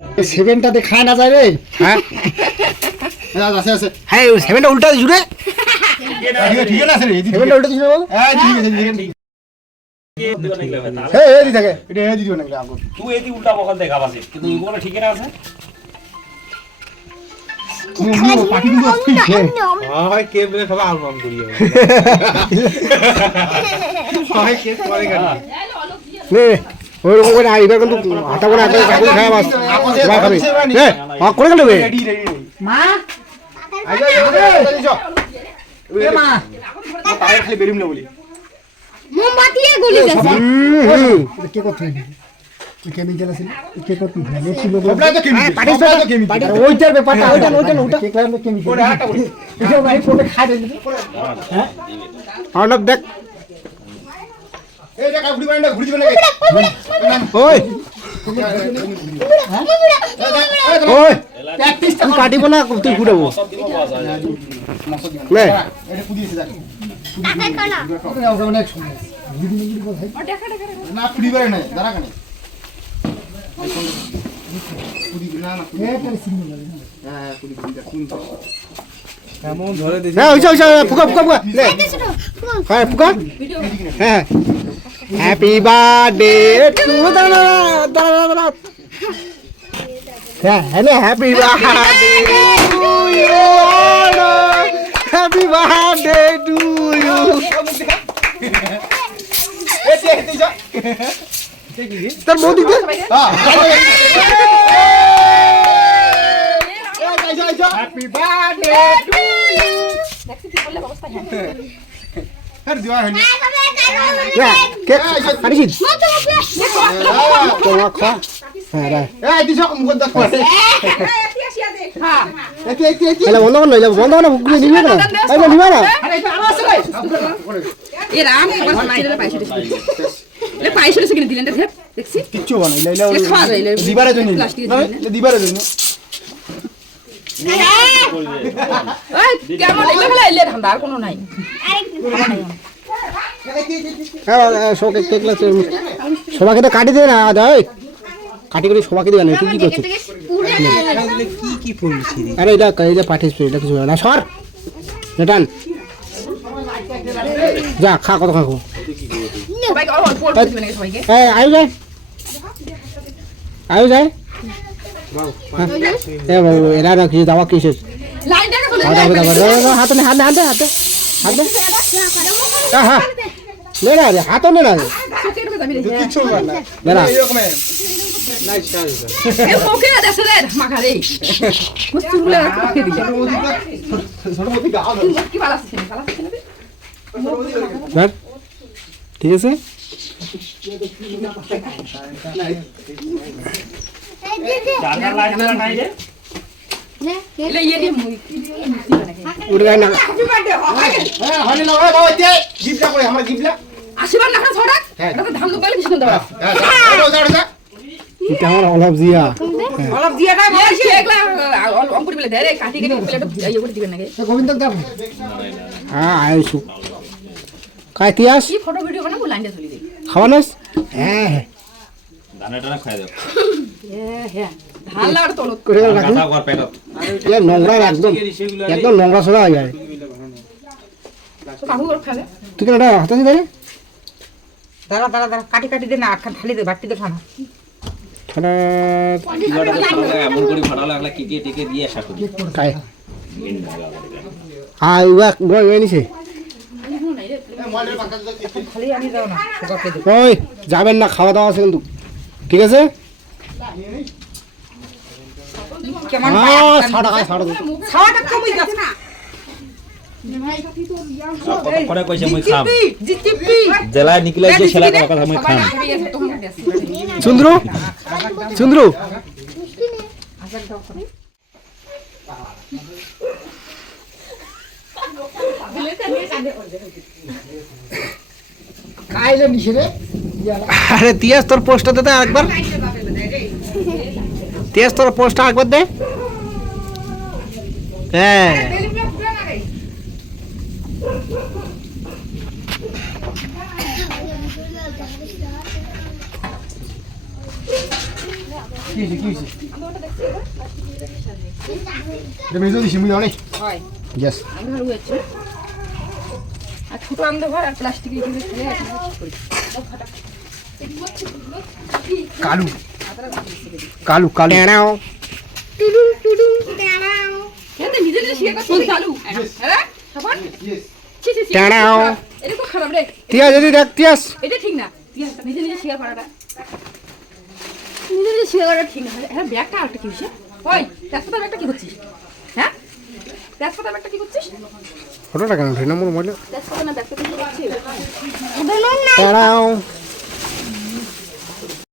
সেভেনটাতে খায় না যায় রে। হ্যাঁ আছে আছে। হ্যাঁ সেভেনটা উল্টা জুড়ে ঠিক আছে রে। সেভেনটা উল্টা জুড়ে বাবু। হ্যাঁ ঠিক আছে ঠিক আছে। হে হে দি থাকে। এটা হে দিও না আগো। তুই এদি উল্টা বকল দেখা পাছিস কিন্তু এগুলো ঠিক না আছে পাটি কিন্তু আসছে। হয় কে বলে সবাই আলবাম করি হয় কে পরে গাড়ি নে ওই রকম করে আইবার কিন্তু হাতা করে আগে কাকুর খাওয়া বাস সবাই খাবে এ করে গেল বে রেডি রেডি। মা আইজো আইজো। এ মা পায়ে খালি বেরিম না বলি। মোমবাতি এ গুলি যাচ্ছে কে করতে হবে? কেমিক্যাল আছে কে করতে হবে? লেখি লোক সবটা তো কেমিক্যাল। পাটি সবটা তো কেমিক্যাল। ওইটার ব্যাপারটা ওইটা কে ক্লাস কেমিক্যাল। ওরে আটা বলি। এটা ভাই ফোনে খাই দেন। হ্যাঁ? অর্ণব দেখ এই দেখা ঘুরি বান্ডা ঘুরি দিবেন না। ওই হ্যাঁ? ওই তুই কাটিব না তুই ঘুরাবো নে এটা কুদিয়েছে দেখ। টাকা কানা ওটা অনেক সময়। না কুদি পারে না দাঁড়া কানে। কুদি না না কুদি। হ্যাঁ কুদি কুদি কোন এমন ধরে দিছি হ্যাঁ ওইসা ফুকা ফুকা ফুকা নে হ্যাঁ ফুকা হ্যাঁ হ্যাপি বার্থডে টু দাদা দাদা হ্যাঁ হ্যাঁ happy birthday to you happy birthday to you এতে এতে যা। তোর বৌদি দে হ্যাঁ। এই যাই যাই। Happy birthday to you. আর দিওয়া হয়নি। কেক কাটিছিস তোমার খা হ্যাঁ রাই এই দিছ মুখ দাও করে। এতে এতে এতে। তাহলে বন্ধ করে যাবো বন্ধ করে বুকুলে নিবে না এই না নিবে না এ রাম খাবার মাইরে পয়সা দিছি এ পয়সা দিছি কিনে দিলেন দেখ দেখছি কিচ্ছু বানাই লাইলা এ খাওয়া যায় না দিবারে জন্য প্লাস্টিকের না দিলেন। দিবারে জন্য ওই কেমন এলে ফেলা এলে ঠান্ডা আর কোনো নাই হ্যাঁ সবাই কেক লাগছে সবাইকে তো কাটি দে না দাই কাটি করে সবাইকে দেবে না তুই কি করছিস কি কি পড়ছি আরে এটা পাঠিস এটা কিছু না সর রিটার্ন যা খা কত খাবো সবাইকে অল্প অল্প দিবেন নাকি সবাইকে এই আয়ু যায় এ বাবু এরা না কিছু দাওয়া কিসের লাইন দেখা চলে হাতে নে হাতে হাতে হাতে হাতে হ্যাঁ নে না রে হাতও নে না চোখে ঢুকে যাবি রে কিচ্ছু বানা নে না এরকম এ মুখে দেশে রে মাখা রে মুস্তুগুলো মুখে দিলে সরবতি গাও কি ভালো আছে ভালো আছে স্যার ঠিক আছে চার্জার লাইট নাই রে এলে ইয়ে দিয়ে মুই উড়ে যায় না হ্যাঁ হনি না ওই বাবা দে জিপটা করে আমার জিপলা আসিবার না ছড়া এটা তো ধান দুপালে কিছু দাও হ্যাঁ যাও যাও যাও এটা আমার অলপ জিয়া অলপ দিয়া না বলছি একলা অঙ্কুর বলে দে রে কাটি কেটে প্লেট ইয়ে করে দিবেন নাকি গোবিন্দ দাও হ্যাঁ আইসু খাই তিয়াস কি ফটো ভিডিও বানাবো লাইনটা চলি দে খাওয়ানোস হ্যাঁ হ্যাঁ দানা টানা খাই দাও হ্যাঁ ধান লাগার তলত করে রাখুন গাতা কর পেটত এ নোংরা একদম একদম নোংরা সোনা হয়ে যায় তো কাকু করে খাবে তুই কেন এটা হাতে দিলে দাঁড়া দাঁড়া দাঁড়া কাটি কাটি দে না আখান ঢালি দে বাটি দে ফানা খানা এমন করে ফাটালে আগলা কেকে টেকে দিয়ে আসা করি খাই উয়া বই নিছে খালি আনি দাও না সুগারকে দে ওই যাবেন না খাওয়া দাওয়া আছে কিন্তু ঠিক আছে কেমন ছাড়া খাই ছাড়া খাওয়াটা কমই যাচ্ছে না কত করে কইছে মই খাম জিতিপি জেলায় নিকলে যে ছেলা কথা মই খাম চন্দ্রু চন্দ্রু খাইলে নিছে রে আরে তিয়াস তোর পোস্টটা দে একবার তিয়াস তোর পোস্টটা একবার দে হ্যাঁ এটা মেজো দিছি মুই অনেক হয় ইয়েস আমি ভালো হয়েছে আর ছোট আমদা ঘর আর প্লাস্টিকের জিনিস ফেলে এখন ঠিক করি কালু কালু কালু নাও খেতে নিজে নিজে শিখে করছিস চালু হ্যাঁ সবার ছি ছি টানাও। এটা তো খারাপ রে তিয়াস যদি দেখ তিয়াস এটা ঠিক না নিজে নিজে শেয়ার করাটা নিজে নিজে শেয়ার করাটা ঠিক না হ্যাঁ ব্যাগটা আরেকটা কি হচ্ছে ওই তেজপাতা ব্যাগটা কি করছিস হ্যাঁ তেজপাতা ব্যাগটা কি করছিস ফটোটা কেন উঠে না মোর মোবাইলে তেজপাতা না ব্যাগটা কি করছিস টানাও